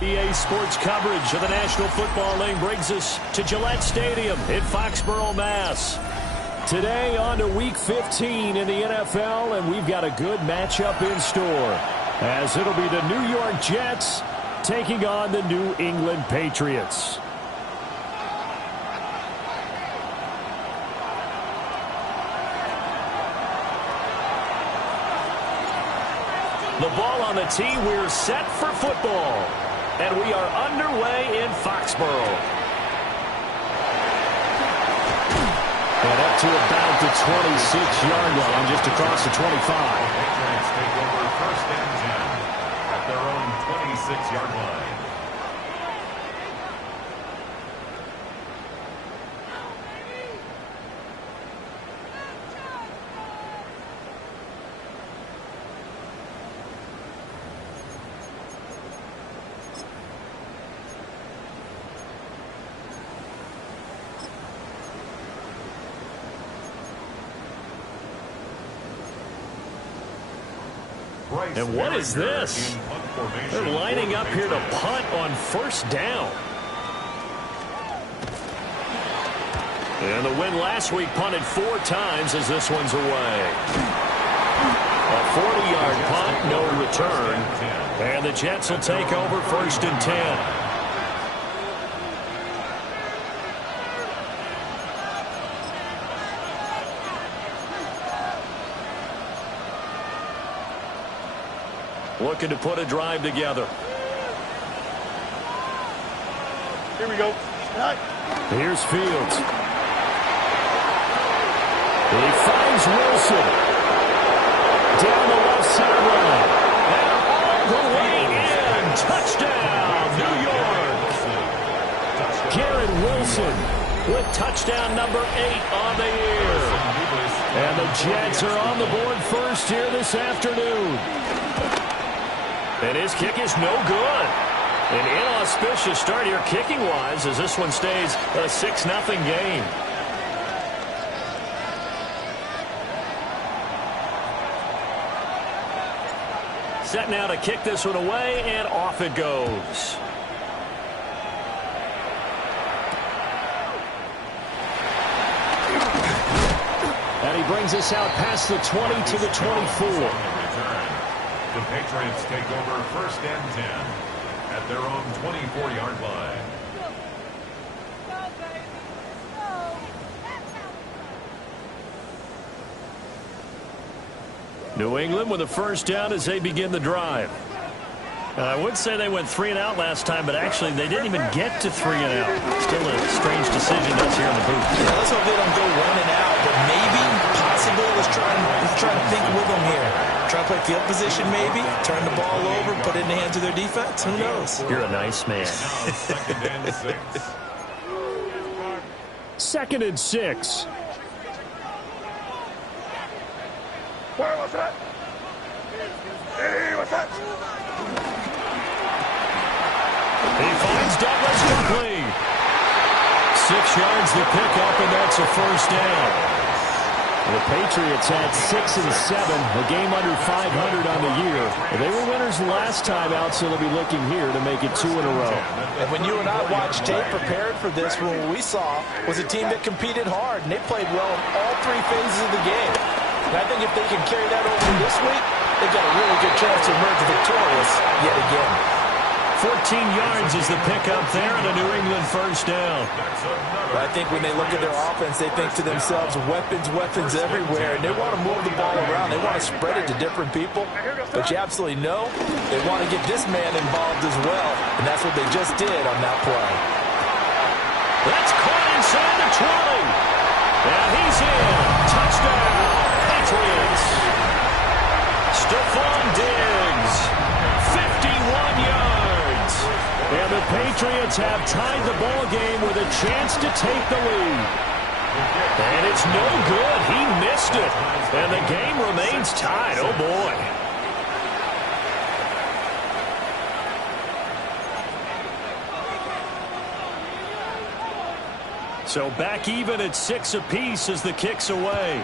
EA Sports coverage of the National Football League brings us to Gillette Stadium in Foxborough, Mass. Today on to Week 15 in the NFL, and we've got a good matchup in store, as it'll be the New York Jets taking on the New England Patriots. The ball on the tee, we're set for football. And we are underway in Foxborough. And up to about the 26-yard line, just across the 25. Patriots take over first and 10 at their own 26-yard line. And what is this? They're lining up here to punt on first down. And the win last week punted 4 times as this one's away. A 40-yard punt, no return. And the Jets will take over first and 10. Looking to put a drive together. Here we go. Here's Fields. He finds Wilson. Down the left sideline. And all the way in. Touchdown, New York. Garrett Wilson with touchdown number 8 on the year. And the Jets are on the board first here this afternoon. And his kick is no good. An inauspicious start here kicking-wise as this one stays a 6-0 game. Set now to kick this one away, and off it goes. And he brings us out past the 20 to the 24. The Patriots take over first and 10 at their own 24-yard line. New England with a first down as they begin the drive. I would say they went 3 and out last time, but actually they didn't even get to 3 and out. Still a strange decision to us here in the booth. Yeah, let's hope they don't go 1 and out, but maybe, possibly, let's try to think with them here. Try to play field position maybe, turn the ball over, put it in the hands of their defense. Who knows? You're a nice man. Second and 6. 2nd and 6. Where was that? Hey, what's that? He finds Douglas complete. 6 yards the pickup, and that's a first down. The Patriots had 6 and 7, a game under 500 on the year. They were winners last time out, so they'll be looking here to make it 2 in a row. And when you and I watched tape prepared for this, what we saw was a team that competed hard, and they played well in all 3 phases of the game. And I think if they can carry that over this week, they've got a really good chance to emerge victorious yet again. 14 yards is the pickup there, and a New England first down. But I think when they look at their offense, they think to themselves, weapons, weapons everywhere. And they want to move the ball around. They want to spread it to different people. But you absolutely know they want to get this man involved as well. And that's what they just did on that play. That's caught inside the 20. And he's in. Touchdown, Patriots. Stephon Diggs, 51 yards. And the Patriots have tied the ball game with a chance to take the lead. And it's no good. He missed it. And the game remains tied. Oh, boy. So back even at 6 apiece as the kick's away.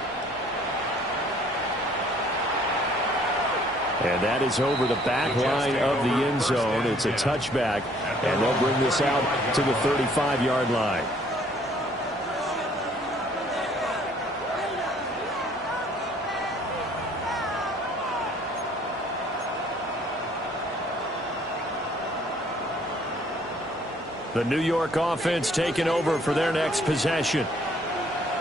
And that is over the back line of the end zone. It's a touchback, and they'll bring this out to the 35-yard line. The New York offense taking over for their next possession.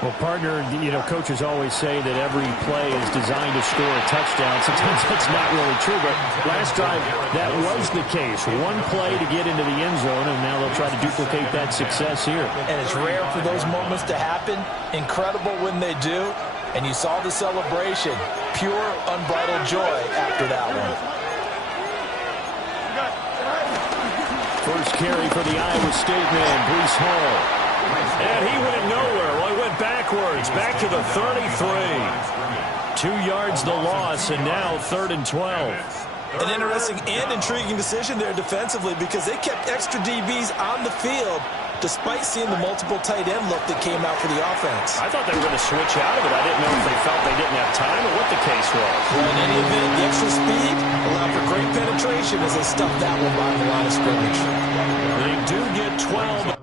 Well, partner, coaches always say that every play is designed to score a touchdown. Sometimes that's not really true, but last drive, that was the case. One play to get into the end zone, and now they'll try to duplicate that success here. And it's rare for those moments to happen. Incredible when they do. And you saw the celebration. Pure, unbridled joy after that one. First carry for the Iowa State man, Breece Hall. And he went nowhere. Well, he went backwards, back to the 33. 2 yards the loss, and now 3rd and 12. An interesting and intriguing decision there defensively because they kept extra DBs on the field despite seeing the multiple tight end look that came out for the offense. I thought they were going to switch out of it. I didn't know if they felt they didn't have time or what the case was. Well, in any event, the extra speed allowed for great penetration as they stuffed that one behind the line of scrimmage. They do get 12.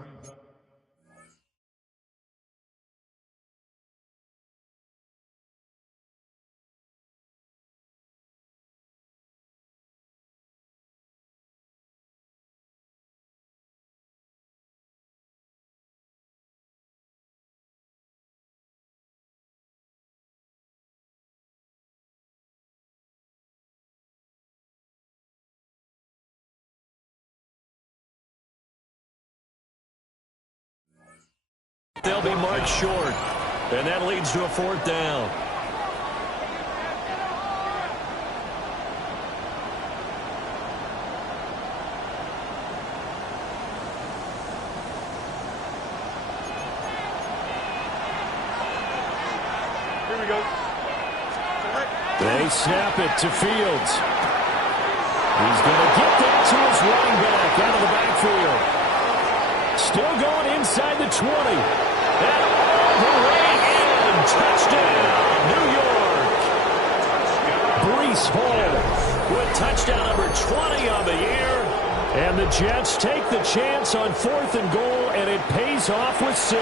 They'll be marked short, and that leads to a 4th down. Here we go. They snap it to Fields. He's going to get that to his running back out of the backfield. Still going inside the 20. And all the way in. Touchdown, New York. Breece Hall with touchdown number 20 on the year. And the Jets take the chance on 4th and goal, and it pays off with 6.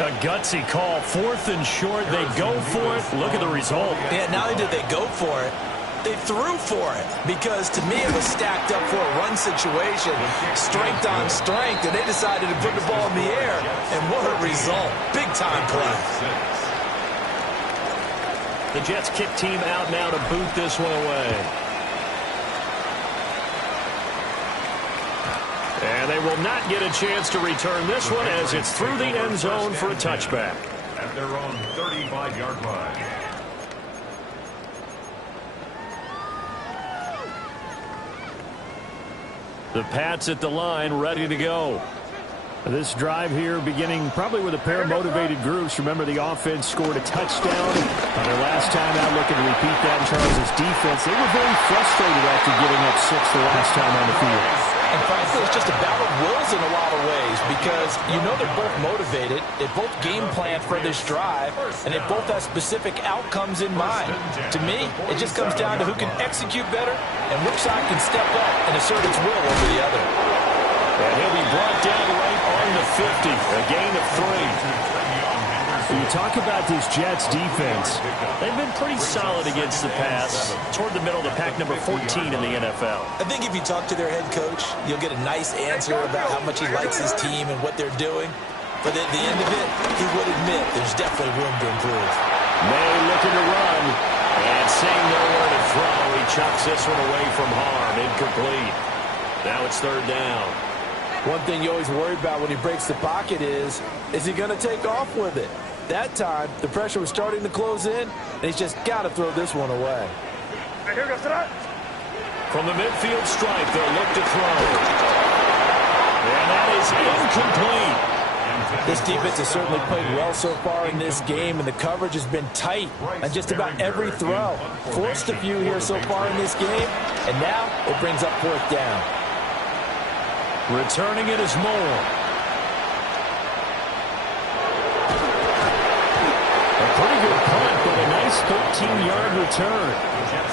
A gutsy call, 4th and short. They go for it. Look at the result. Yeah, not only did they go for it, they threw for it because, to me, it was stacked up for a run situation, strength on strength, and they decided to put the ball in the air. And what a result. Big-time play. The Jets kick team out now to boot this one away. And they will not get a chance to return this one as it's through the end zone for a touchback. At their own 35-yard line. The Pats at the line, ready to go. This drive here beginning probably with a pair of motivated groups. Remember, the offense scored a touchdown on their last time out, looking to repeat that in Charles' defense. They were very frustrated after giving up 6 the last time on the field. And frankly, it's just a battle of wills in a lot of ways because you know they're both motivated, they both game plan for this drive, and they both have specific outcomes in mind. To me, it just comes down to who can execute better and which side can step up and assert its will over the other. And he'll be brought down right on the 50, a gain of 3. When you talk about this Jets defense, they've been pretty solid against the pass, toward the middle of the pack, number 14 in the NFL. I think if you talk to their head coach, you'll get a nice answer about how much he likes his team and what they're doing. But at the end of it, he would admit there's definitely room to improve. May looking to run, and seeing nowhere to throw, he chucks this one away from harm, incomplete. Now it's 3rd down. One thing you always worry about when he breaks the pocket is he going to take off with it? That time, the pressure was starting to close in, and he's just got to throw this one away. Here goes that. From the midfield stripe, they'll look to throw. And that is incomplete. This defense has certainly played well so far in this game, and the coverage has been tight on just about every throw. Forced a few here so far in this game, and now it brings up 4th down. Returning it is Moore. A pretty good punt, but a nice 13-yard return.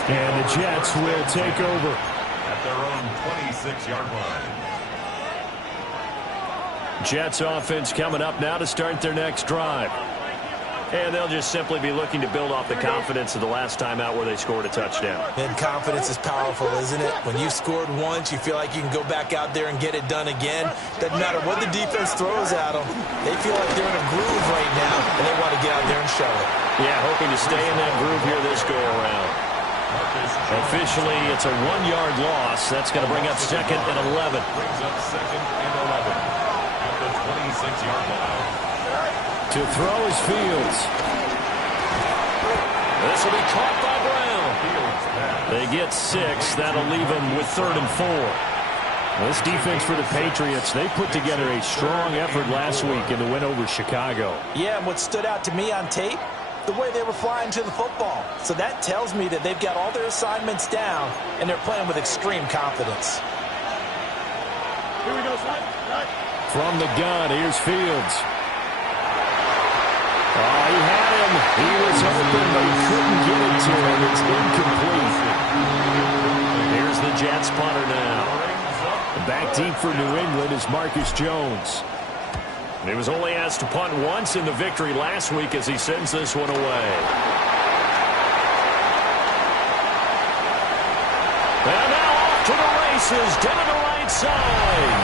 And the Jets will take over at their own 26-yard line. Jets offense coming up now to start their next drive. And they'll just simply be looking to build off the confidence of the last time out where they scored a touchdown. And confidence is powerful, isn't it? When you've scored once, you feel like you can go back out there and get it done again. Doesn't matter what the defense throws at them. They feel like they're in a groove right now, and they want to get out there and show it. Yeah, hoping to stay in that groove here this go-around. Officially, it's a 1-yard loss. That's going to bring up second and 11. Brings up second and 11 at the 26-yard line. To throw is Fields. This will be caught by Brown. They get 6. That'll leave them with 3rd and 4. This defense for the Patriots, they put together a strong effort last week in the win over Chicago. Yeah, and what stood out to me on tape, the way they were flying to the football. So that tells me that they've got all their assignments down, and they're playing with extreme confidence. Here we go, son. From the gun, here's Fields. Oh, he had him. He was open, but he couldn't get it to him. It's incomplete. Here's the Jets punter now. Back deep for New England is Marcus Jones. He was only asked to punt once in the victory last week as he sends this one away. And now off to the races, down the right side.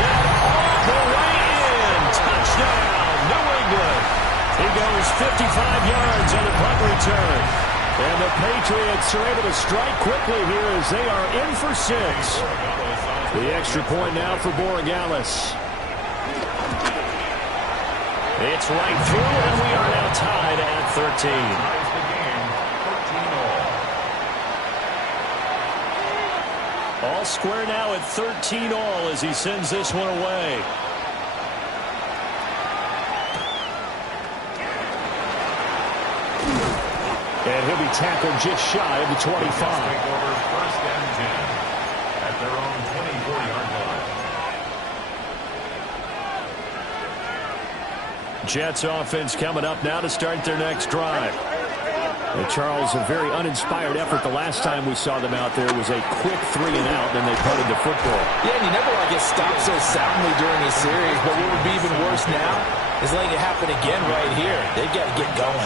And all the way in. Touchdown, New England. He goes 55 yards on the punt return. And the Patriots are able to strike quickly here as they are in for 6. The extra point now for Borregales. It's right through, and we are now tied at 13. All square now at 13 all as he sends this one away. And he'll be tackled just shy of the 25. Take over first and 10 at their own 24-yard line. Jets offense coming up now to start their next drive. And Charles, a very uninspired effort. The last time we saw them out there was a quick 3 and out, and they punted the football. Yeah, and you never want to get stopped so soundly during a series, but what would be even worse now is letting it happen again right here. They've got to get going.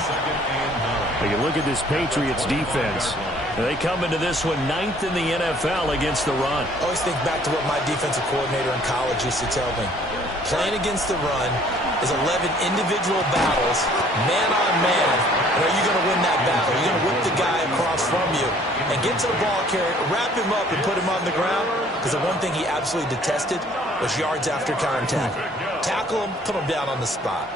You look at this Patriots defense. They come into this one 9th in the NFL against the run. Always think back to what my defensive coordinator in college used to tell me. Playing against the run is 11 individual battles, man on man. And are you going to win that battle? Are you going to whip the guy across from you and get to the ball carrier, wrap him up, and put him on the ground? Because the one thing he absolutely detested was yards after contact. Tackle him, put him down on the spot.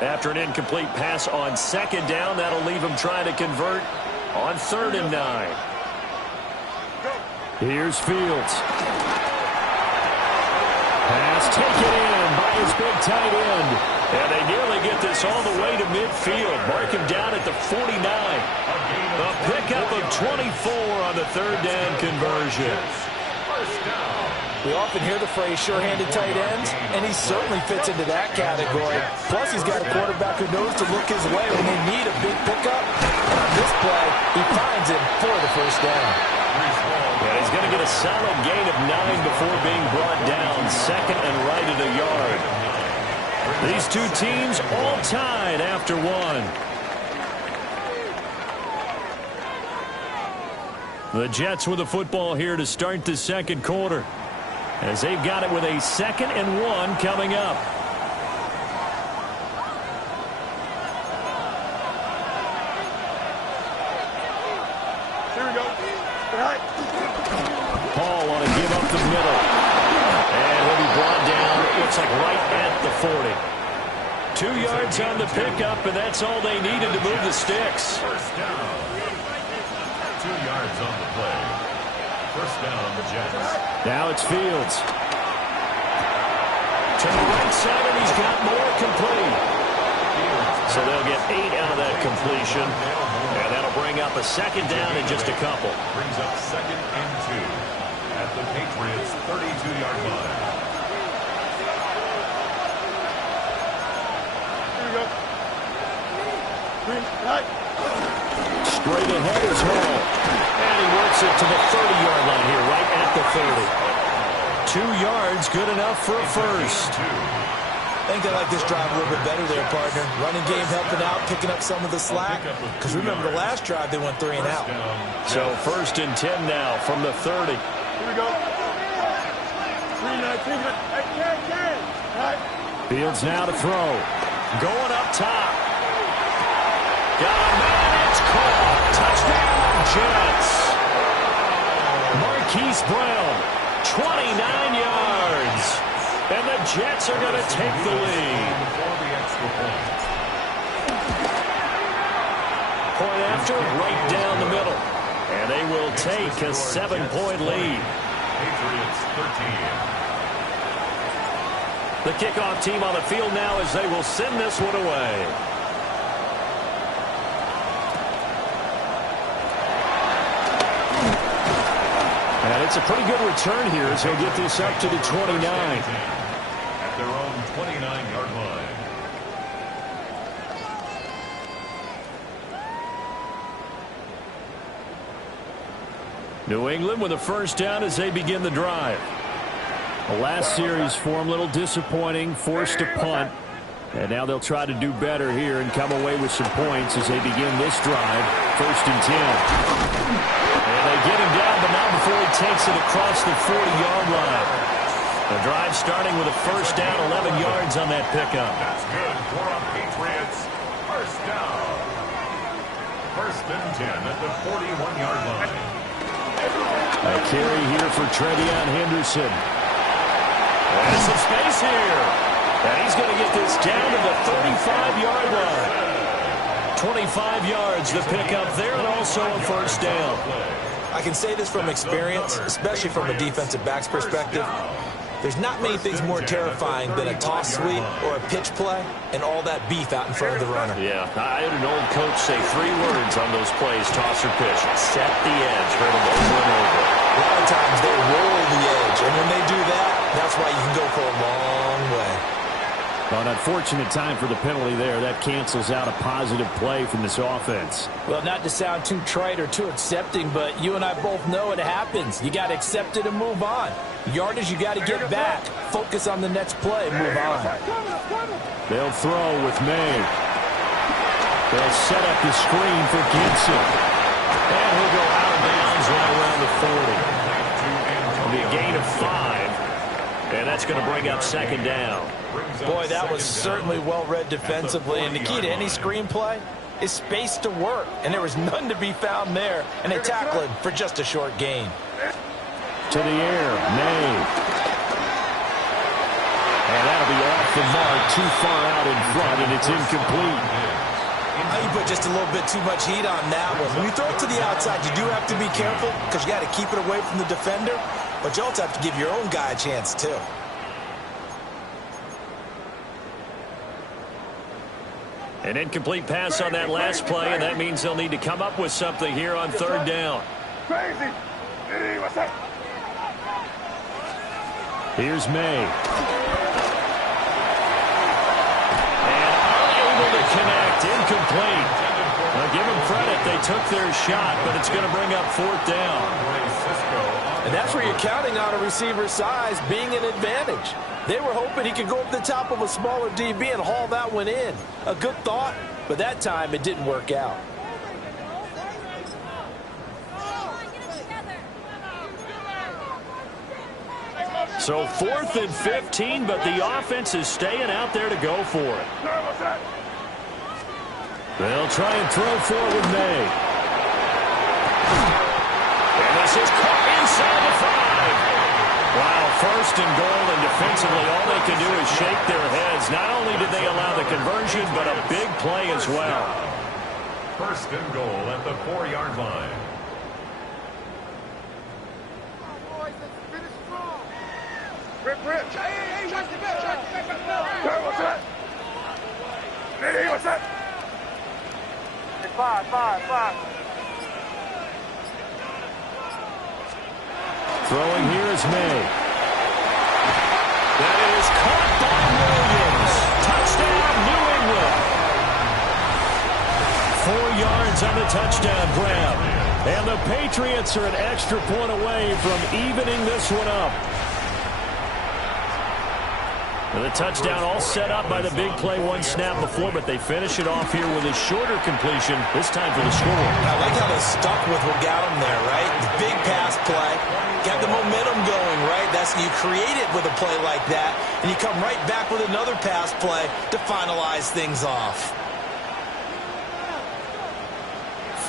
After an incomplete pass on 2nd down, that'll leave him trying to convert on 3rd and 9. Here's Fields. Pass taken in by his big tight end. And they nearly get this all the way to midfield. Mark him down at the 49. A pickup of 24 on the 3rd down conversion. We often hear the phrase sure-handed tight ends, and he certainly fits into that category. Plus, he's got a quarterback who knows to look his way when they need a big pickup. And on this play, he finds him for the first down. And he's going to get a solid gain of 9 before being brought down. 2nd and right at a yard. These two teams all tied after 1. The Jets with the football here to start the 2nd quarter, as they've got it with a 2nd and 1 coming up. Here we go. Paul want to give up the middle. And he'll be brought down, it looks like right at the 40. 2 yards on the pickup, and that's all they needed to move the sticks. First down. 2 yards on the play. First down, the Jets. Now it's Fields. To the right side, and he's got more complete. So they'll get 8 out of that completion. And that'll bring up a 2nd down in just a couple. Brings up 2nd and 2 at the Patriots' 32-yard line. Here we go. Green, right. straight ahead is Hall. And he works it to the 30-yard line here, right at the 30. 2 yards, good enough for a first. I think they like this drive a little bit better there, partner. Running game helping out, picking up some of the slack. Because remember, the last drive, they went 3 and out. So 1st and 10 now from the 30. Here we go. 3-9. Fields now to throw. Going up top. Got a man, it's caught. Touchdown, Jets. Marquise Brown, 29 yards. And the Jets are going to take the lead. Point after, right down the middle. And they will take a 7-point lead. Patriots 13. The kickoff team on the field now as they will send this one away. And it's a pretty good return here as he'll get this up to the 29. At their own 29-yard line. New England with a first down as they begin the drive. The last series for them, a little disappointing, forced a punt. And now they'll try to do better here and come away with some points as they begin this drive. 1st and 10. And they get him down, but not before he takes it across the 40-yard line. The drive starting with a first down, 11 yards on that pickup. That's good for a Patriots first down. 1st and 10 at the 41-yard line. A carry here for Trevion Henderson. There's some space here. And he's going to get this down to the 35-yard line. 25 yards the pickup there, and also a first down. I can say this from experience, especially from a defensive back's perspective. There's not many things more terrifying than a toss sweep or a pitch play and all that beef out in front of the runner. Yeah, I had an old coach say 3 words on those plays, toss or pitch. Set the edge. Heard him over and over. A lot of times they roll the edge, and when they do that, that's why you can go for a long way. Well, an unfortunate time for the penalty there. That cancels out a positive play from this offense. Well, not to sound too trite or too accepting, but you and I both know it happens. You got to accept it and move on. Yardage, you got to get back. Focus on the next play and move on. They'll throw with May. They'll set up the screen for Gibson. And he'll go out of bounds right around the 40. It'll be a gain of 5. And that's going to bring up 2nd down. Boy, that was certainly well-read defensively. And the key to any screenplay is space to work. And there was none to be found there. And they tackle him for just a short gain. To the air, May. And that'll be off the mark, too far out in front, and it's incomplete. You put just a little bit too much heat on that one. When you throw it to the outside, you do have to be careful because you got to keep it away from the defender. But you also have to give your own guy a chance, too. An incomplete pass on that last play, and that means they'll need to come up with something here on 3rd down. Crazy. Hey, what's up? Here's May. And unable to connect, incomplete. Now give them credit, they took their shot, but it's going to bring up 4th down. And that's where you're counting on a receiver's size being an advantage. They were hoping he could go up the top of a smaller DB and haul that one in. A good thought, but that time it didn't work out. So 4th and 15, but the offense is staying out there to go for it. They'll try and throw for it with May. And this is caught inside the 5. Wow, 1st and goal, and defensively all they can do is shake their heads. Not only did they allow the conversion, but a big play as well. 1st and goal at the 4-yard line. Rip. Hey, what's that? Hey, what's that? Hey, 5. Throwing here is May. That is caught by Williams. Touchdown, New England. 4 yards on the touchdown grab. And the Patriots are an extra point away from evening this one up. And the touchdown all set up by the big play one snap before, but they finish it off here with a shorter completion, this time for the score. I like how they stuck with what got them there, right? The big pass play, got the momentum going, right? That's you create it with a play like that, and you come right back with another pass play to finalize things off.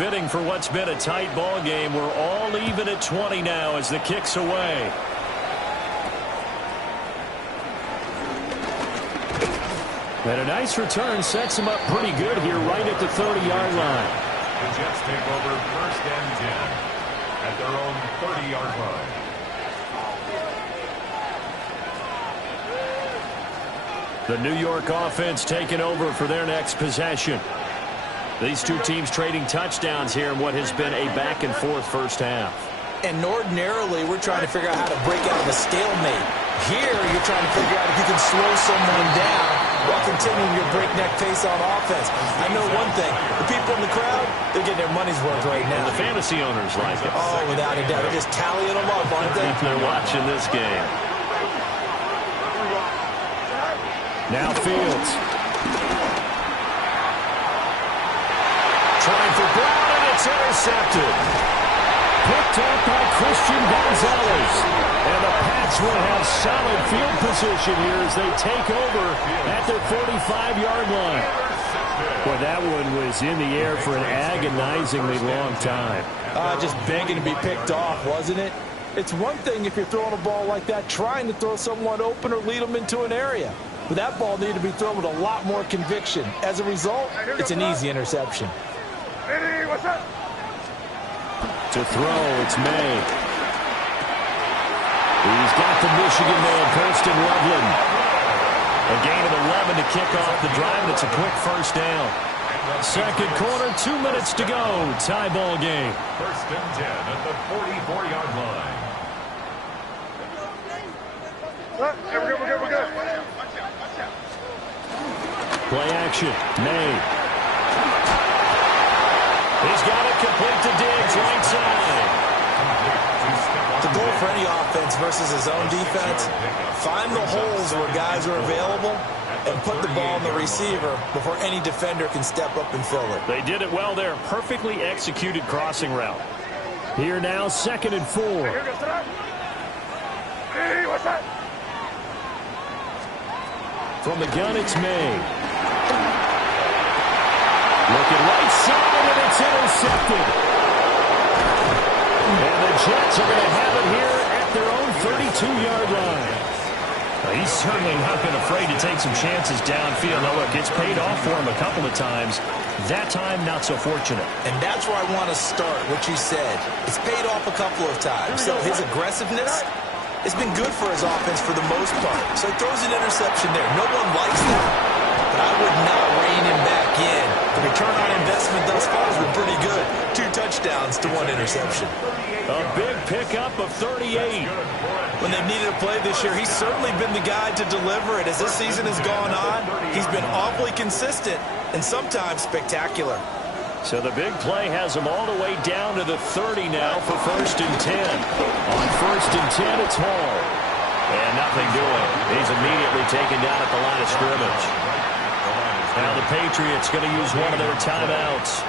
Fitting for what's been a tight ball game. We're all even at 20 now as the kick's away. And a nice return sets him up pretty good here right at the 30-yard line. The Jets take over 1st and 10 at their own 30-yard line. The New York offense taking over for their next possession. These two teams trading touchdowns here in what has been a back-and-forth first half. And ordinarily, we're trying to figure out how to break out of a stalemate. Here, you're trying to figure out if you can slow someone down while continuing your breakneck pace on offense. I know one thing. The people in the crowd, they're getting their money's worth right now. And the fantasy owners like it. Oh, without a doubt. They're just tallying them up, aren't they? They're watching this game. Now Fields. Trying for Brown, and it's intercepted. Picked up by Christian Gonzalez. And the Pats will have solid field position here as they take over at their 45-yard line. Boy, that one was in the air for an agonizingly long time. Just begging to be picked off, wasn't it? It's one thing if you're throwing a ball like that, trying to throw someone open or lead them into an area. But that ball needed to be thrown with a lot more conviction. As a result, it's an easy interception. What's up? To throw, it's May. He's got the Michigan man, Kirsten Loveland. A gain of 11 to kick off the drive, and it's a quick first down. Second quarter, 2 minutes to go. Tie ball game. 1st and 10 at the 44-yard line. We're good. Play action. May. He's got it complete to Diggs, right side. The goal for any offense versus his own defense, find the holes where guys are available and put the ball in the receiver before any defender can step up and fill it. They did it well there. Perfectly executed crossing route. Here now, 2nd and 4. Hey, what's that? From the gun, it's May. Looking right side, and it's intercepted. And the Jets are going to have it here at their own 32-yard line. He's certainly not been afraid to take some chances downfield. Now, look, it's paid off for him a couple of times. That time, not so fortunate. And that's where I want to start, what you said. It's paid off a couple of times. So his aggressiveness, it's been good for his offense for the most part. So he throws an interception there. No one likes that, but I would not rein him back in. The return on investment thus far has been pretty good. 2 touchdowns to 1 interception. A big pickup of 38. When they've needed a play this year, he's certainly been the guy to deliver it. As this season has gone on, he's been awfully consistent and sometimes spectacular. So the big play has him all the way down to the 30 now for 1st and 10. On 1st and 10, it's Hall. And nothing doing. He's immediately taken down at the line of scrimmage. Now the Patriots going to use one of their timeouts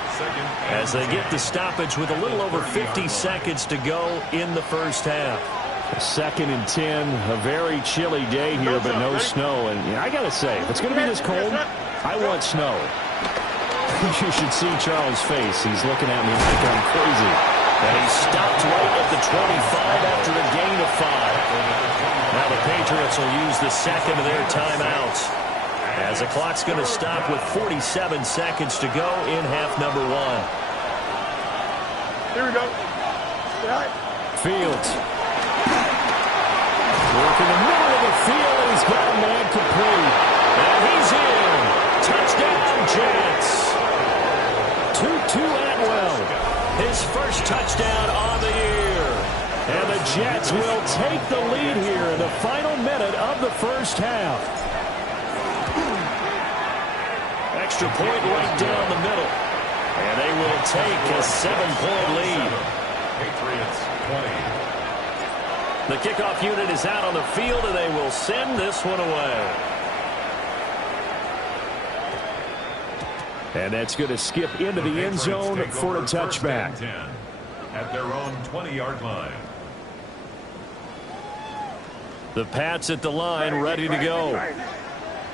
as they get the stoppage with a little over 50 seconds to go in the first half. 2nd and 10, a very chilly day here, but no snow. And I got to say, if it's going to be this cold, I want snow. You should see Charles' face. He's looking at me like I'm crazy. And he stopped right at the 25 after a gain of 5. Now the Patriots will use the second of their timeouts as the clock's going to stop with 47 seconds to go in half number 1. Here we go. Fields. Work in the middle of the field, and he's got a man complete. And he's in. Touchdown, Jets. Tutu Atwell, his first touchdown on the year. And the Jets will take the lead here in the final minute of the first half. Extra point right down the middle. And they will take a 7-point lead. Patriots 20. The kickoff unit is out on the field, and they will send this one away. And that's going to skip into the end zone for a touchback. At their own 20-yard line. The Pats at the line, ready to go.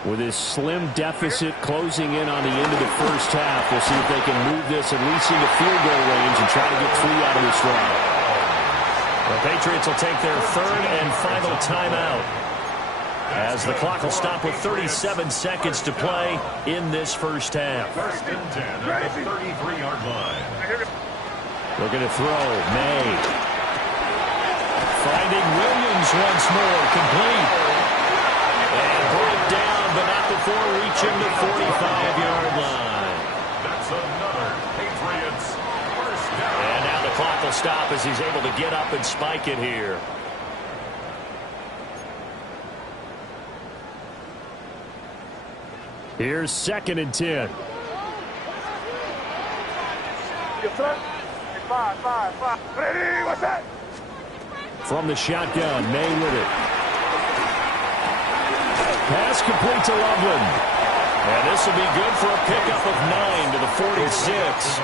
With this slim deficit closing in on the end of the first half, we'll see if they can move this at least into field goal range and try to get 3 out of this drive. The Patriots will take their third and final timeout, as the clock will stop with 37 seconds to play in this first half. First and 10 at the 33-yard line. Looking to throw. May. Finding Williams once more, complete. And brought down, but not before reaching the 45-yard line. That's another Patriots first down. And now the clock will stop as he's able to get up and spike it here. Here's 2nd and 10. Ready, what's that? From the shotgun, May with it. Pass complete to Loveland. And this will be good for a pickup of 9 to the 46.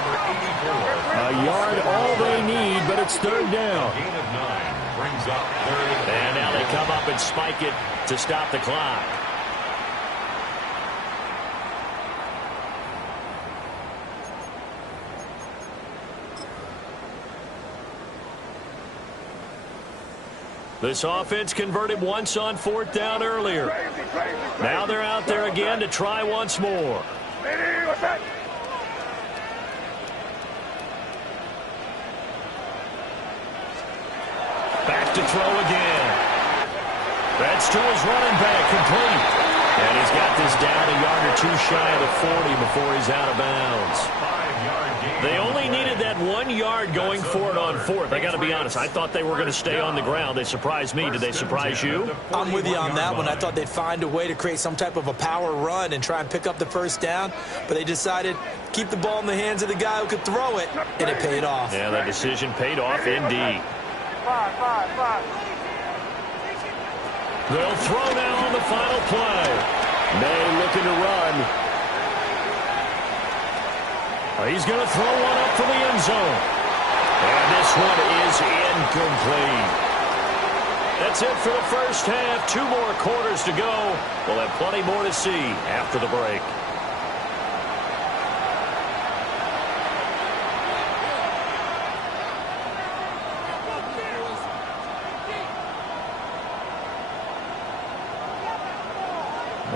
A yard all they need, but it's 3rd down. Gain of 9 brings up 3rd. And now they come up and spike it to stop the clock. This offense converted once on 4th down earlier. Now they're out there again to try once more. Ready, what's that? Back to throw again. That's to his running back, complete. And he's got this down a yard or 2 shy of the 40 before he's out of bounds. 5-yard gain. They only needed that 1 yard going for it on 4th. I got to be honest. I thought they were going to stay on the ground. They surprised me. Did they surprise you? I'm with you on that one. I thought they'd find a way to create some type of a power run and try and pick up the first down, but they decided keep the ball in the hands of the guy who could throw it, and it paid off. Yeah, that decision paid off indeed. Five. They'll throw now on the final play. May looking to run. He's going to throw one up for the end zone. And this one is incomplete. That's it for the first half. 2 more quarters to go. We'll have plenty more to see after the break.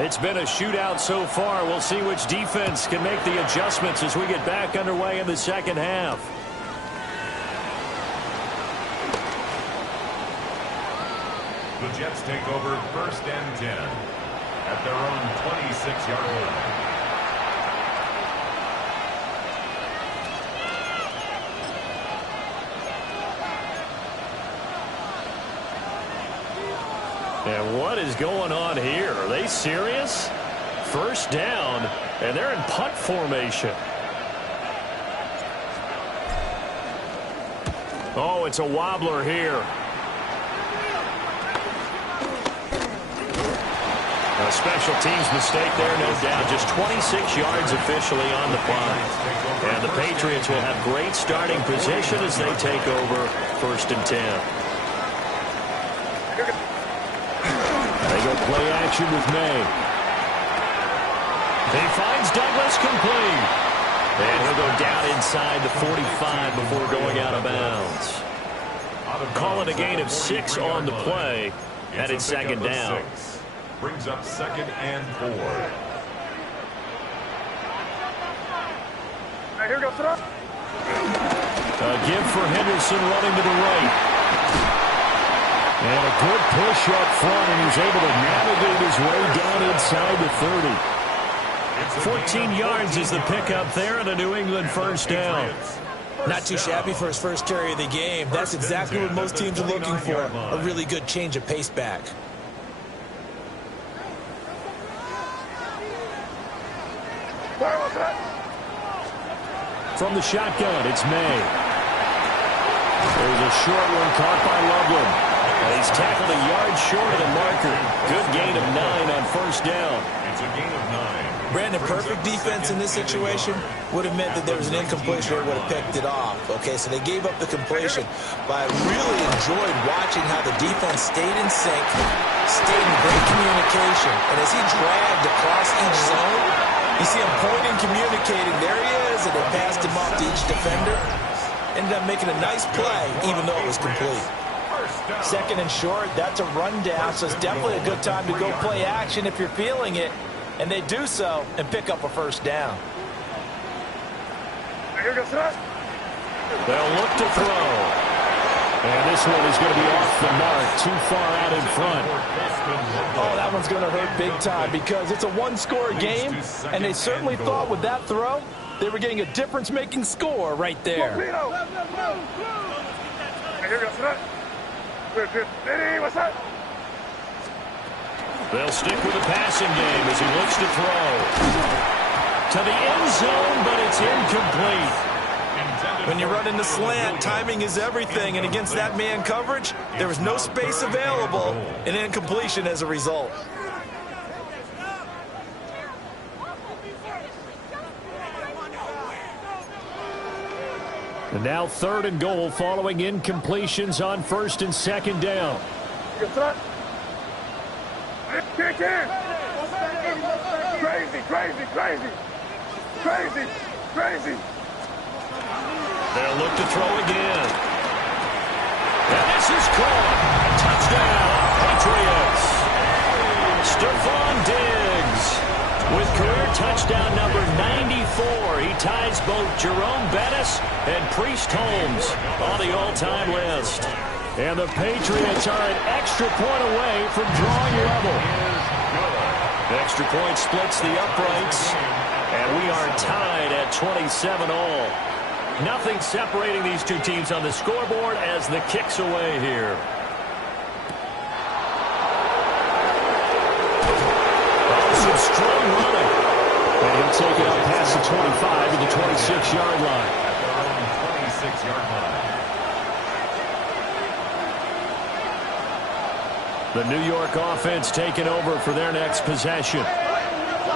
It's been a shootout so far. We'll see which defense can make the adjustments as we get back underway in the second half. The Jets take over 1st and 10 at their own 26-yard line. And what is going on here? Are they serious? First down, and they're in punt formation. Oh, it's a wobbler here. A special teams mistake there, no doubt. Just 26 yards officially on the punt. And the Patriots will have great starting position as they take over 1st and 10. They go play action with May. He finds Douglas complete. And he'll go down inside the 45 before going out of bounds. Call it a gain of 6 on the play. And it's 2nd down. Brings up 2nd and 4. Here we go, sit up. A give for Henderson running to the right. And a good push up front, and he's able to navigate his way down inside the 30. 14 yards is the pickup there, and a New England first down. Not too shabby for his first carry of the game. That's exactly what most teams are looking for, a really good change of pace back. From the shotgun, it's May. There's a short one caught by Loveland. And he's tackled a yard short of the marker. Good gain of 9 on first down. It's a gain of 9. Brandon, perfect defense in this situation would have meant that there was an incompletion or would have picked it off. Okay, so they gave up the completion. But I really enjoyed watching how the defense stayed in sync, stayed in great communication. And as he dragged across each zone, you see him pointing, communicating. There he is, and they passed him off to each defender. Ended up making a nice play, even though it was complete. Second and short, that's a rundown, so it's definitely a good time to go play action if you're feeling it. And they do so and pick up a first down. They'll look to throw. And this one is going to be off the mark, too far out in front. Oh, that one's going to hurt big time because it's a one-score game, and they certainly thought with that throw they were getting a difference-making score right there. They'll stick with the passing game as he looks to throw. To the end zone, but it's incomplete. When you run in the slant, timing is everything, and against that man coverage, there was no space available, and incompletion as a result. And now 3rd and goal following incompletions on 1st and 2nd down. Crazy. They'll look to throw again. And this is caught. Touchdown, Patriots. Stephon Diggs with career touchdown number 94. He ties both Jerome Bettis and Priest Holmes on the all-time list. And the Patriots are an extra point away from drawing level. Extra point splits the uprights, and we are tied at 27 all. Nothing separating these two teams on the scoreboard as the kick's away here. Some strong running. And he'll take it up past the 25 to the 26-yard line. 26-yard line. The New York offense taking over for their next possession.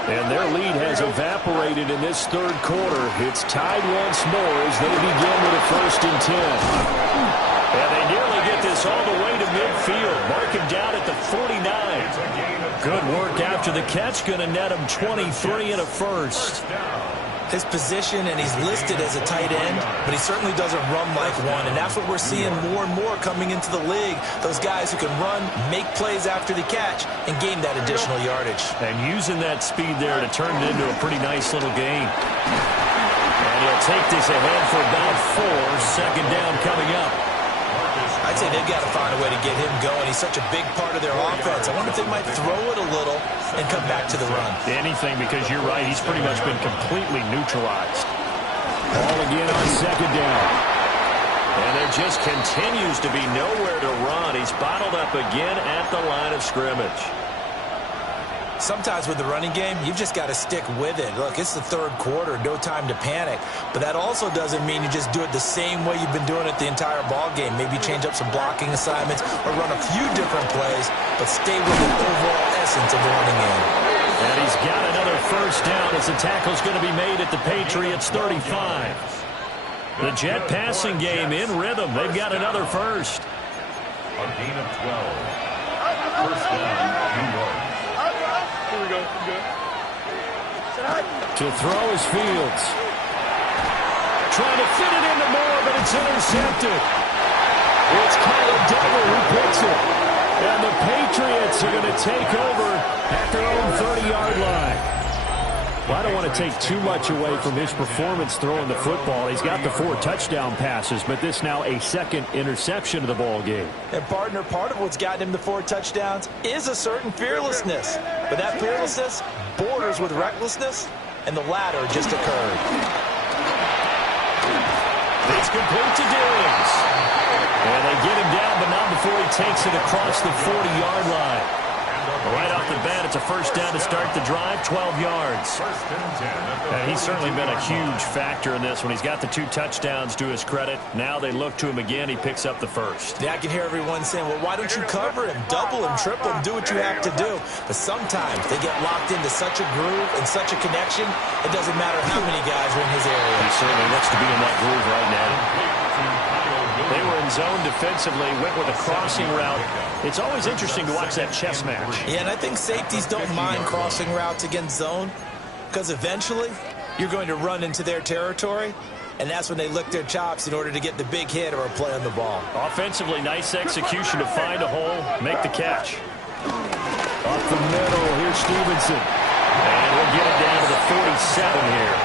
And their lead has evaporated in this 3rd quarter. It's tied once more as they begin with a 1st and 10. And they nearly get this all the way to midfield. Mark him down at the 49. Good work after the catch. Going to net him 23 and a first. His position, and he's listed as a tight end, but he certainly doesn't run like one, and that's what we're seeing more and more coming into the league. Those guys who can run, make plays after the catch, and gain that additional yardage. And using that speed there to turn it into a pretty nice little game. And he'll take this ahead for about 4. 2nd down coming up. I'd say they've got to find a way to get him going. He's such a big part of their offense. I wonder if they might throw it a little and come back to the run. Anything, because you're right. He's pretty much been completely neutralized. Ball again on 2nd down. And there just continues to be nowhere to run. He's bottled up again at the line of scrimmage. Sometimes with the running game, you've just got to stick with it. Look, it's the 3rd quarter, no time to panic. But that also doesn't mean you just do it the same way you've been doing it the entire ball game. Maybe change up some blocking assignments or run a few different plays, but stay with the overall essence of the running game. And he's got another 1st down as the tackle's going to be made at the Patriots 35. The jet passing game in rhythm. They've got another first. A gain of 12. 1st down, New York. To throw is Fields. Trying to fit it into Moore, but it's intercepted. It's Kyler Duggar who picks it. And the Patriots are going to take over at their own 30-yard line. Well, I don't want to take too much away from his performance throwing the football. He's got the 4 touchdown passes, but this now a 2nd interception of the ball game. And, partner, part of what's gotten him the 4 touchdowns is a certain fearlessness. But that fearlessness borders with recklessness, and the latter just occurred. It's complete to Diggs. And they get him down, but not before he takes it across the 40-yard line. Right off the bat, it's a first down to start the drive, 12 yards. And he's certainly been a huge factor in this when he's got the 2 touchdowns to his credit. Now they look to him again. He picks up the first. Yeah, I can hear everyone saying, well, why don't you cover him, double him, triple him, do what you have to do. But sometimes they get locked into such a groove and such a connection, it doesn't matter how many guys are in his area. He certainly looks to be in that groove right now. They were in zone defensively, went with a crossing route. It's always interesting to watch that chess match. Yeah, and I think safeties don't mind crossing routes against zone because eventually you're going to run into their territory, and that's when they lick their chops in order to get the big hit or a play on the ball. Offensively, nice execution to find a hole, make the catch. Up the middle, here's Stevenson. And we'll get it down to the 47 here.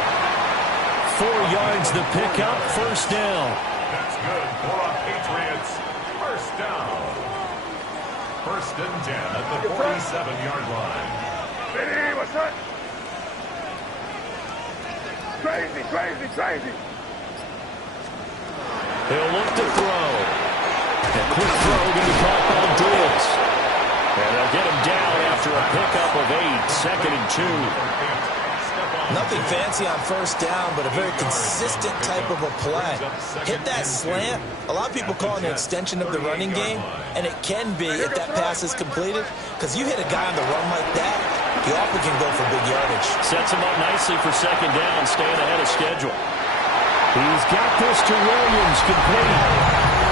4 yards the pickup, first down. That's good for a Patriots first down. First and 10 at the 47-yard line. Ready, what's that? Crazy, crazy, crazy. He'll look to throw. A quick throw going to be caught by Diggs. And they'll get him down after a pickup of 8, second and 2. Nothing fancy on first down, but a very consistent type of a play. Hit that slant. A lot of people call it an extension of the running game, and it can be if that pass is completed, because you hit a guy on the run like that, he often can go for big yardage. Sets him up nicely for second down, staying ahead of schedule. He's got this to Williams, complete.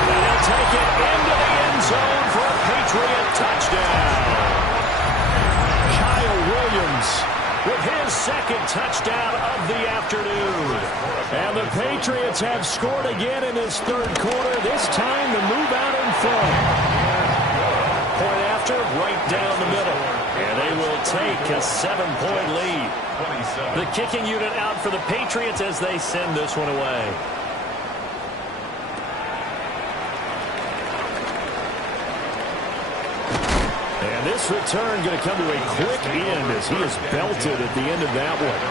And he'll take it into the end zone for a Patriot touchdown. Kyle Williams with his second touchdown of the afternoon. And the Patriots have scored again in this third quarter. This time to move out in front. Point after, right down the middle. And they will take a 7-point lead. The kicking unit out for the Patriots as they send this one away. And this return going to come to a quick end as he is belted at the end of that one.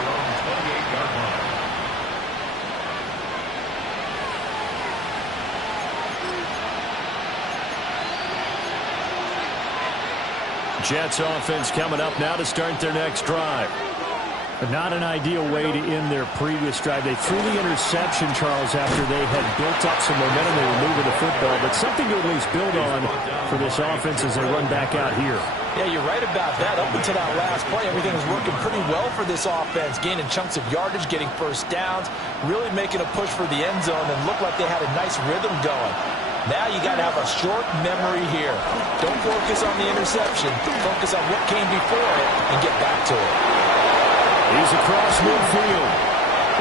Jets offense coming up now to start their next drive. But not an ideal way to end their previous drive. They threw the interception, Charles, after they had built up some momentum. They were moving the football, but something to at least build on for this offense as they run back out here. Yeah, you're right about that. Up until that last play, everything was working pretty well for this offense, gaining chunks of yardage, getting first downs, really making a push for the end zone, and looked like they had a nice rhythm going. Now you got to have a short memory here. Don't focus on the interception. Focus on what came before it and get back to it. He's across midfield.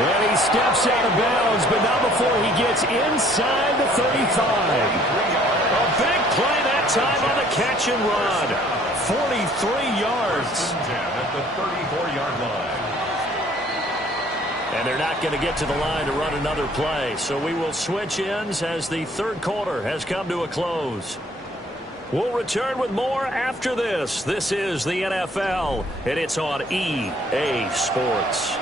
And he steps out of bounds, but not before he gets inside the 35. A big play that time on the catch and run. 43 yards. At the 34-yard line. And they're not going to get to the line to run another play. So we will switch ends as the third quarter has come to a close. We'll return with more after this. This is the NFL, and it's on EA Sports.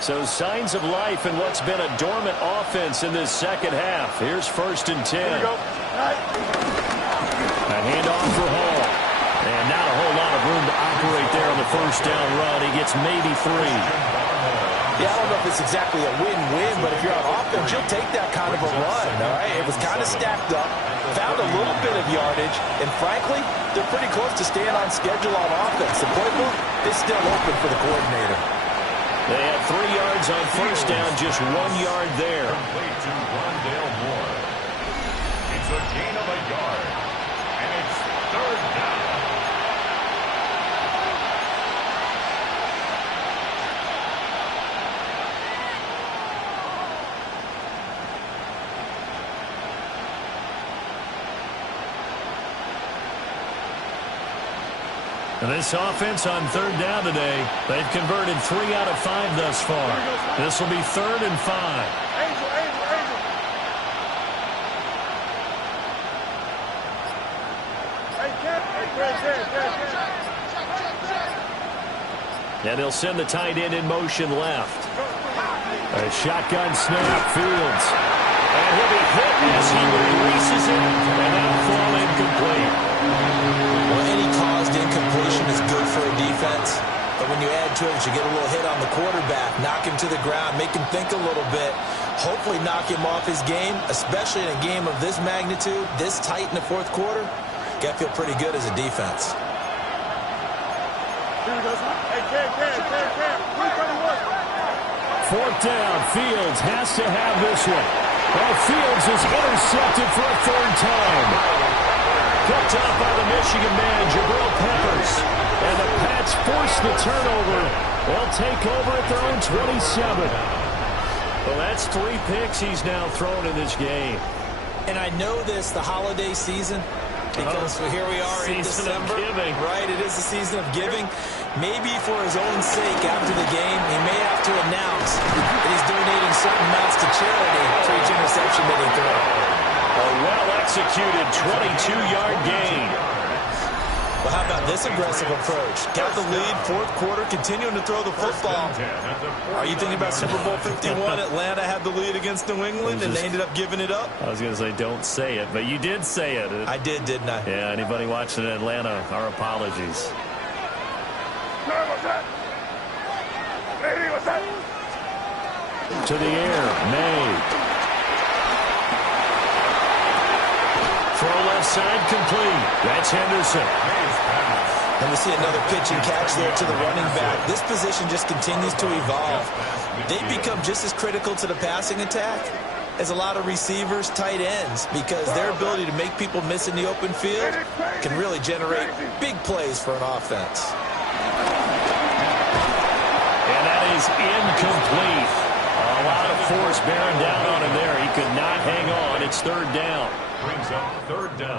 So signs of life in what's been a dormant offense in this second half. Here's first and 10. Here we go. A handoff for Hall. And not a whole lot of room to operate there on the first down run. He gets maybe 3. Yeah, I don't know if it's exactly a win-win, but if you're on offense, you'll take that kind of a run, all right? It was kind of stacked up, found a little bit of yardage, and frankly, they're pretty close to staying on schedule on offense. The playbook is still open for the coordinator. They had 3 yards on first down, just 1 yard there. Complete to Rondale Moore. It's a gain of a yard, and it's third down. And this offense on third down today, they've converted 3 out of 5 thus far. This will be 3rd and 5. Angel, angel, angel. Hey, Ken. And they'll send the tight end in motion left. A shotgun snap, Fields. And he'll be hit as he releases it, and that'll fall incomplete. Well, any caused incompletion is good for a defense. But when you add to it, you get a little hit on the quarterback, knock him to the ground, make him think a little bit, hopefully knock him off his game, especially in a game of this magnitude, this tight in the fourth quarter. Got to feel pretty good as a defense. Fourth down, Fields has to have this one. Well, Fields is intercepted for a third time. Picked up by the Michigan man, Jabril Peppers. And the Pats force the turnover. They'll take over at their own 27. Well, that's 3 picks he's now thrown in this game. And I know this, the holiday season, because here we are in December. Right, it is the season of giving. Maybe for his own sake after the game, he may have to announce that he's donating certain amounts to charity for each interception that he throws. A well-executed 22-yard gain. Well, how about this aggressive approach? Got the lead, fourth quarter, continuing to throw the football. Are you thinking about Super Bowl 51? Atlanta had the lead against New England, and they ended up giving it up? I was going to say, don't say it, but you did say it. I did, didn't I? Yeah, anybody watching in Atlanta, our apologies. To the air, May. Throw left side complete. That's Henderson. And we see another pitch and catch there to the running back. This position just continues to evolve. They become just as critical to the passing attack as a lot of receivers, tight ends, because their ability to make people miss in the open field can really generate big plays for an offense. And that is incomplete. A lot of force bearing down on him there. He could not hang on. It's third down.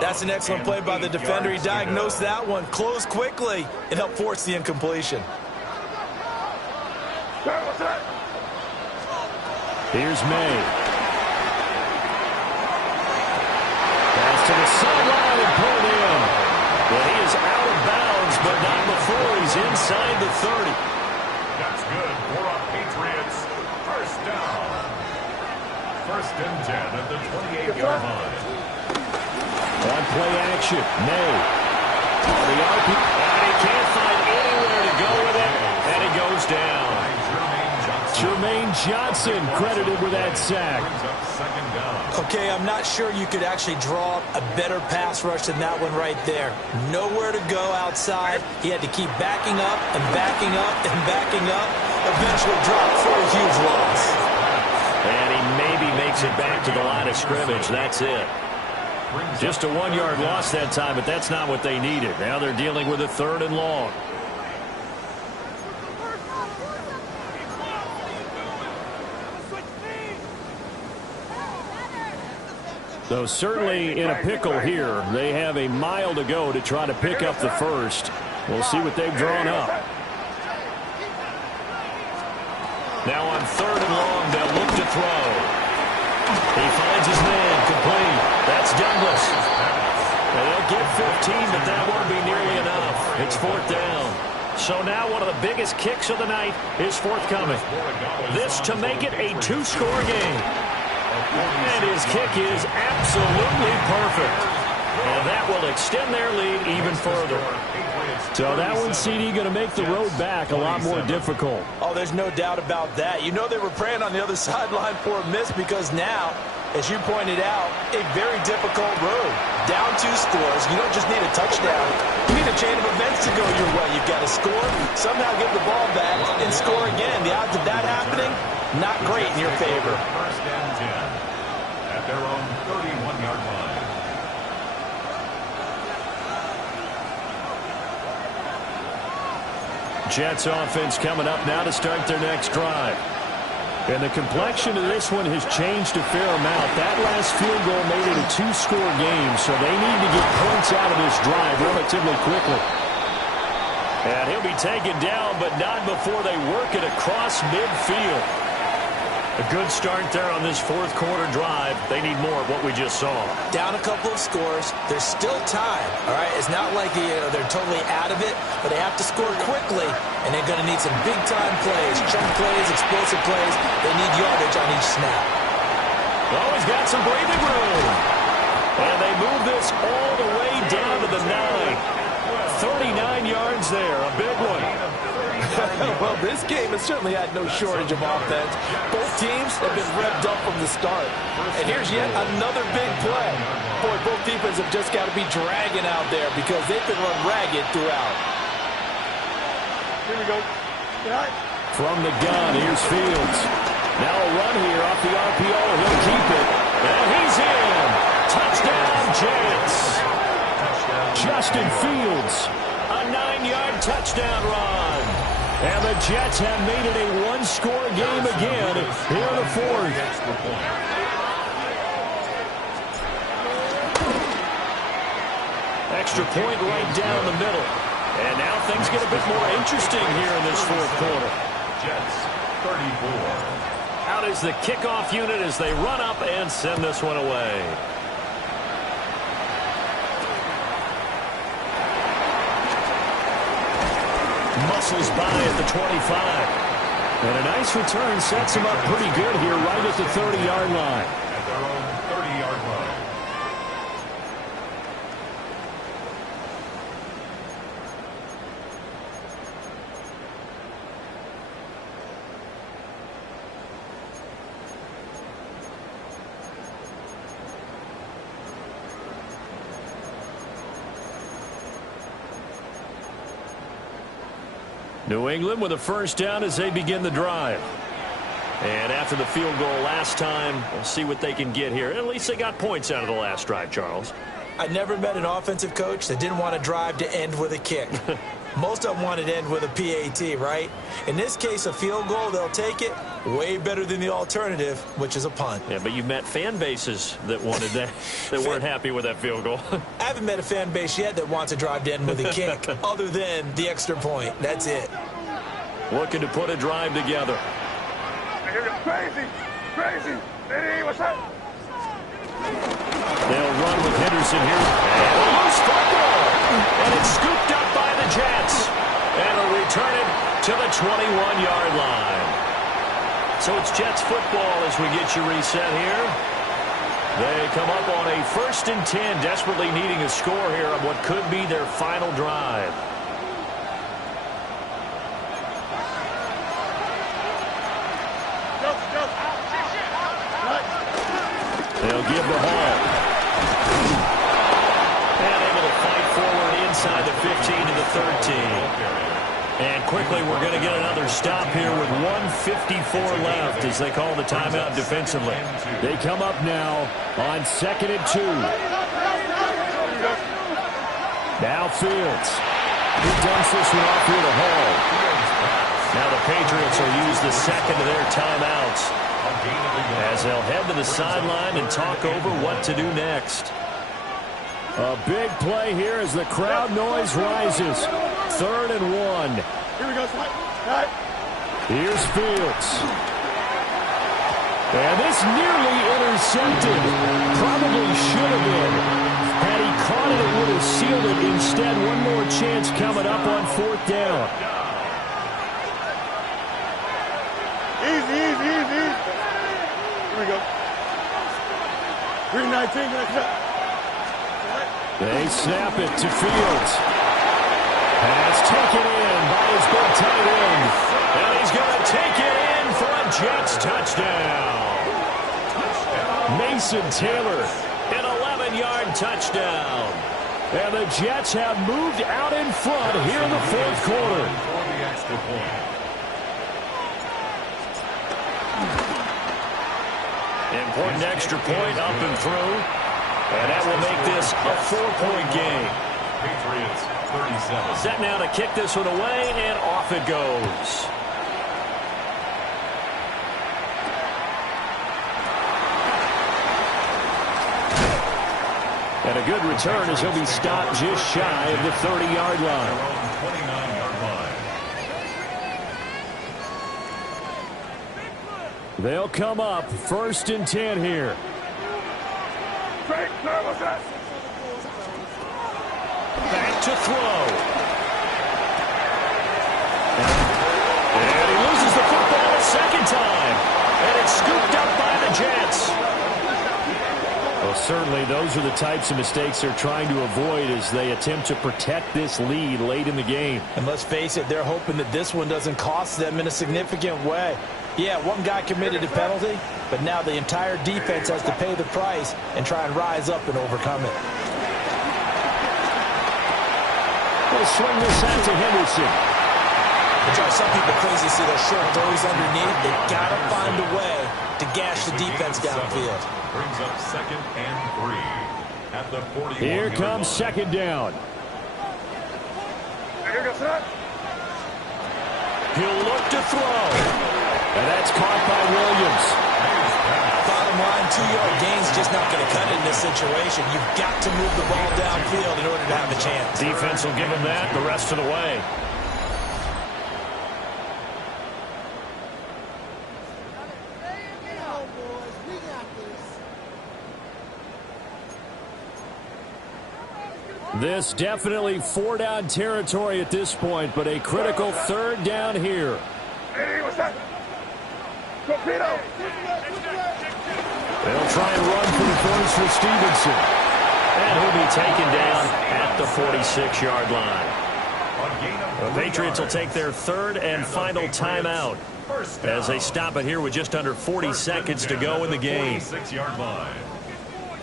That's an excellent play by the defender. He diagnosed that one, closed quickly, and helped force the incompletion. Here's May. Pass to the sideline and pulled in. Well, he is out of bounds, but not before he's inside the 30. That's good for a Patriots first down. First and 10 at the 28-yard line. On play action, May. The RP, and he can't find anywhere to go with it, and he goes down. Jermaine Johnson credited with that sack. Okay, I'm not sure you could actually draw a better pass rush than that one right there. Nowhere to go outside. He had to keep backing up and backing up and backing up. Eventually dropped for a huge loss. And he maybe makes it back to the line of scrimmage. That's it. Just a 1-yard loss that time, but that's not what they needed. Now they're dealing with a third and long. So certainly in a pickle here. They have a mile to go to try to pick up the first. We'll see what they've drawn up. Now on third and long, they'll look to throw. He finds his man, complete. That's Douglas. And they'll get 15, but that won't be nearly enough. It's fourth down. So now one of the biggest kicks of the night is forthcoming. This to make it a 2-score game. And his kick is absolutely perfect. And that will extend their lead even further. So that one, CD, going to make the road back a lot more difficult. Oh, there's no doubt about that. You know they were praying on the other sideline for a miss because now, as you pointed out, a very difficult road. Down 2 scores. You don't just need a touchdown. You need a chain of events to go your way. You've got to score, somehow get the ball back, and score again. The odds of that happening, not great in your favor. First and 10 at their own 31-yard line. Jets offense coming up now to start their next drive. And the complexion of this one has changed a fair amount. That last field goal made it a 2-score game, so they need to get points out of this drive relatively quickly. And he'll be taken down, but not before they work it across midfield. A good start there on this fourth quarter drive. They need more of what we just saw. Down a couple of scores. There's still time. All right, it's not like they're totally out of it, but they have to score quickly, and they're going to need some big-time plays, chunk plays, explosive plays. They need yardage on each snap. Oh, he's got some breathing room. And they move this all the way down to the 9. 39 yards there, a big one. Well, this game has certainly had no shortage of offense. Both teams have been revved up from the start. And here's yet another big play. Boy, both defenses have just got to be dragging out there because they've been run ragged throughout. Here we go. From the gun, here's Fields. Now a run here off the RPO. He'll keep it. And he's in. Touchdown, Jets. Justin Fields, a 9-yard touchdown run. And the Jets have made it a one-score game again here in the fourth. Extra point right down the middle. And now things get a bit more interesting here in this fourth quarter. Jets, 34. Out is the kickoff unit as they run up and send this one away. Muscles by at the 25. And a nice return sets him up pretty good here right at the 30-yard line. At their own 30-yard line. New England with a first down as they begin the drive. And after the field goal last time, we'll see what they can get here. At least they got points out of the last drive, Charles. I never met an offensive coach that didn't want to drive to end with a kick. Most of them wanted to end with a PAT, right? In this case, a field goal, they'll take it. Way better than the alternative, which is a punt. Yeah, but you met fan bases that wanted that, that weren't happy with that field goal. I haven't met a fan base yet that wants to drive to end with a kick, other than the extra point. That's it. Looking to put a drive together. Crazy, crazy. Hey, what's up? They'll run with Henderson here. And a loose football. And it's scooped up by the Jets. And they'll return it to the 21-yard line. So it's Jets football as we get you reset here. They come up on a 1st and 10, desperately needing a score here on what could be their final drive. They'll give the ball. And able to fight forward inside the 15 to the 13. And quickly we're going to get another stop here with 1:54 left as they call the timeout defensively. They come up now on 2nd and 2. Now Fields. He dumps this one off here to Hall. Now the Patriots will use the second of their timeouts as they'll head to the sideline and talk over what to do next. A big play here as the crowd noise rises. 3rd and 1. Here we go. Here's Fields. And this nearly intercepted. Probably should have been. Had he caught it, it would have sealed it. Instead, one more chance coming up on 4th down. Easy. Here we go. 319. Next up. They snap it to Fields. Pass taken in by his big tight end. And he's going to take it in for a Jets touchdown. Mason Taylor, an 11-yard touchdown. And the Jets have moved out in front here in the 4th quarter. For the extra point. Important extra point up and through. And that will make this a 4-point game. Patriots, 37. Set now to kick this one away, and off it goes. And a good return as he'll be stopped just shy of the 30-yard line. 29-yard line. They'll come up 1st and 10 here. Back to throw. And he loses the football a second time. And it's scooped up by the Jets. certainly those are the types of mistakes they're trying to avoid as they attempt to protect this lead late in the game. And let's face it, they're hoping that this one doesn't cost them in a significant way. Yeah, one guy committed a penalty, but now the entire defense has to pay the price and try and rise up and overcome it. We'll swing this out to Henderson. It drives some people crazy to see those short throws underneath. They've got to find a way to gash the defense downfield. Brings up 2nd and 3 at the 41. Here comes second down. Here goes that. He'll look to throw. And that's caught by Williams. Bottom line, 2-yard gain's just not going to cut it in this situation. You've got to move the ball downfield in order to have a chance. Defense will give him that the rest of the way. This definitely 4-down territory at this point, but a critical 3rd down here. Hey, what's that? Torpedo. They'll try and run for the points for Stevenson. And he'll be taken down at the 46-yard line. The Patriots will take their 3rd and final timeout as they stop it here with just under 40 seconds to go in the game.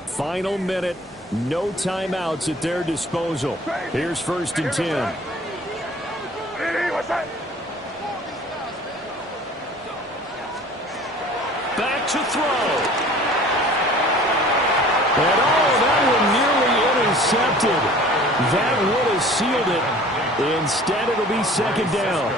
Final minute. No timeouts at their disposal. Here's 1st and 10. Hey, what's that? Back to throw. And that one nearly intercepted. That would have sealed it. Instead, it'll be 2nd down.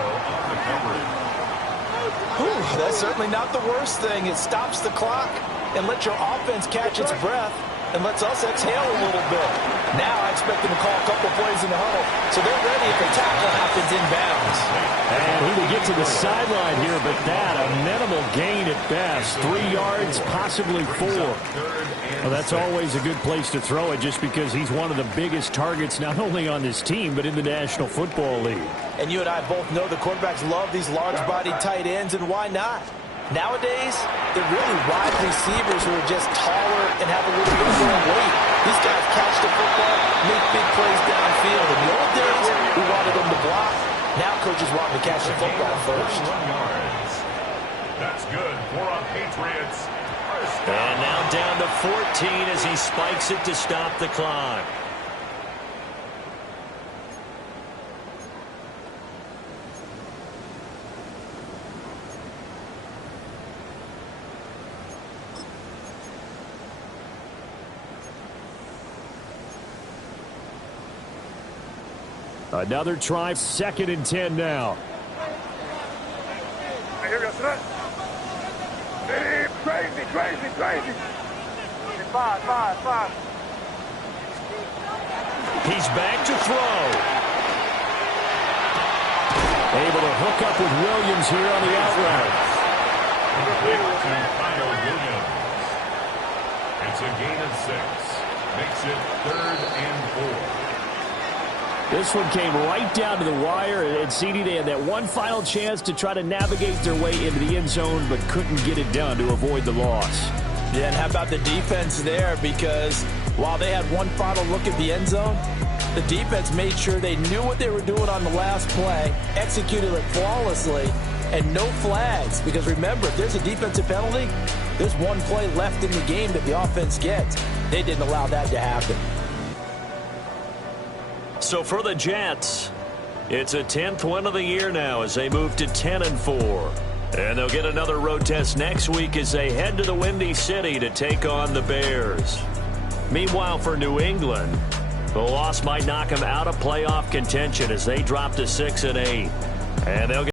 Whew, that's certainly not the worst thing. It stops the clock and lets your offense catch its breath and lets us exhale a little bit. Now I expect them to call a couple plays in the huddle, so they're ready if a tackle happens inbounds. And he will get to the sideline here, but that, a minimal gain at best. 3 yards, possibly 4. Well, that's always a good place to throw it just because he's one of the biggest targets not only on this team, but in the National Football League. And you and I both know the quarterbacks love these large-bodied tight ends, and why not? Nowadays, they're really wide receivers who are just taller and have a little bit more weight. These guys catch the football, make big plays downfield. In the old days, we wanted them to block. Now coaches want them to catch the football first. That's good for a Patriots. And now down to 14 as he spikes it to stop the clock. Another try, 2nd and 10 now. Here goes that. Hey, crazy. 5. He's back to throw. Able to hook up with Williams here on the out route. It's a gain of 6. Makes it 3rd and 4. This one came right down to the wire, and CD, they had that one final chance to try to navigate their way into the end zone, but couldn't get it done to avoid the loss. Yeah, and how about the defense there? Because while they had one final look at the end zone, the defense made sure they knew what they were doing on the last play, executed it flawlessly, and no flags. Because remember, if there's a defensive penalty, there's one play left in the game that the offense gets. They didn't allow that to happen. So for the Jets, it's a 10th win of the year now as they move to 10-4. And they'll get another road test next week as they head to the Windy City to take on the Bears. Meanwhile, for New England, the loss might knock them out of playoff contention as they drop to 6-8. And they'll get